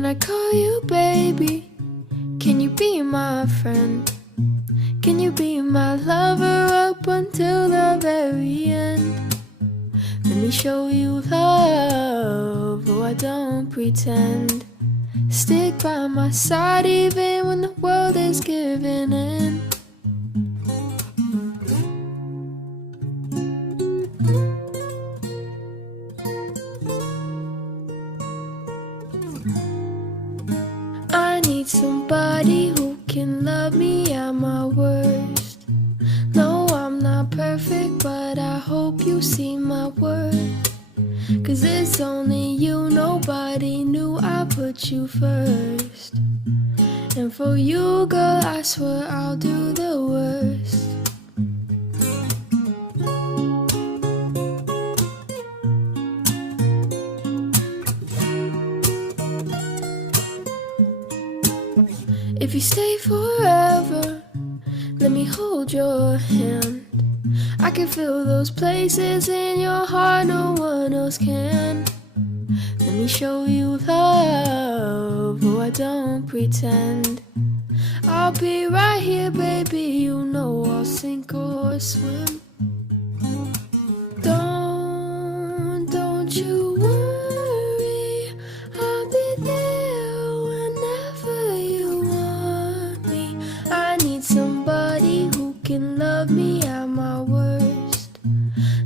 Can I call you baby? Can you be my friend? Can you be my lover up until the very end? Let me show you love, oh I don't pretend. Stick by my side even when the world is giving in. I need somebody who can love me at my worst. No, I'm not perfect, but I hope you see my worth. 'Cause it's only you, nobody knew I put you first. And for you, girl, I swear I'll do the worst. If you stay forever, let me hold your hand. I can feel those places in your heart no one else can. Let me show you love, oh I don't pretend. I'll be right here, baby, you know I'll sink or swim. Don't you worry, I'll be there whenever you want me. I need somebody who can love me at my worst.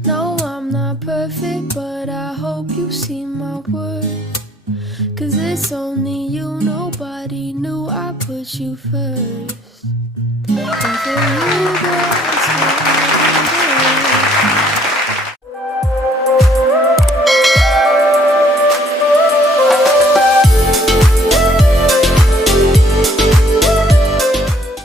No, I'm not perfect, but I hope you see my worth. 'Cause it's only you, nobody knew I put you first. And for you, girl, I swear